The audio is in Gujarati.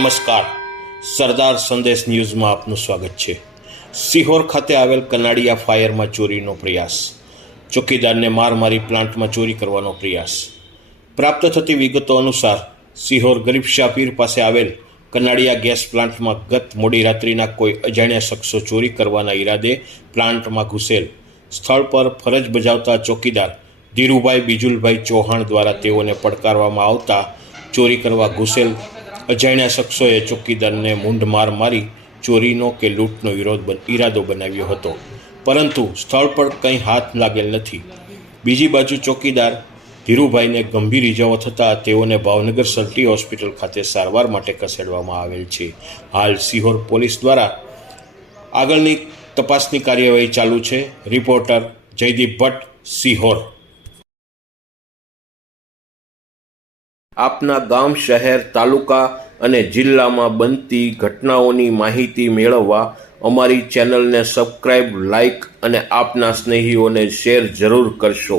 નમસ્કાર, સરદાર સંદેશ ન્યૂઝમાં આપનું સ્વાગત છે। સિહોર ખાતે આવેલ કનાડિયા ફાયરમાં ચોરીનો પ્રયાસ, ચોકીદારને માર મારી પ્લાન્ટમાં ચોરી કરવાનો પ્રયાસ। પ્રાપ્ત થતી વિગતો અનુસાર સિહોર ગરીબ શાપીર પાસે આવેલ કનાડિયા ગેસ પ્લાન્ટમાં ગત મોડી રાત્રિના કોઈ અજાણ્યા શખ્સો ચોરી કરવાના ઈરાદે પ્લાન્ટમાં ઘૂસેલ સ્થળ પર ફરજ બજાવતા ચોકીદાર ધીરુભાઈ બીજુલભાઈ ચૌહાણ દ્વારા તેઓને પડકારવામાં આવતા ચોરી કરવા ઘૂસેલ અજાણ્યા શખ્સોએ ચોકીદારને મૂંઢ માર મારી ચોરીનો કે લૂંટનો ઈરાદો બનાવ્યો હતો, પરંતુ સ્થળ પર કંઈ હાથ લાગેલ નથી। બીજી બાજુ ચોકીદાર ધીરુભાઈને ગંભીર ઇજાઓ થતાં તેઓને ભાવનગર સર્ટી હોસ્પિટલ ખાતે સારવાર માટે ખસેડવામાં આવેલ છે। હાલ સિહોર પોલીસ દ્વારા આગળની તપાસની કાર્યવાહી ચાલુ છે। રિપોર્ટર જયદીપ ભટ્ટ, સિહોર। આપના ગામ, શહેર, તાલુકા અને જિલ્લામાં બનતી ઘટનાઓની માહિતી મેળવવા અમારી ચેનલને સબસ્ક્રાઇબ, લાઇક અને આપના સ્નેહીઓને શેર જરૂર કરશો।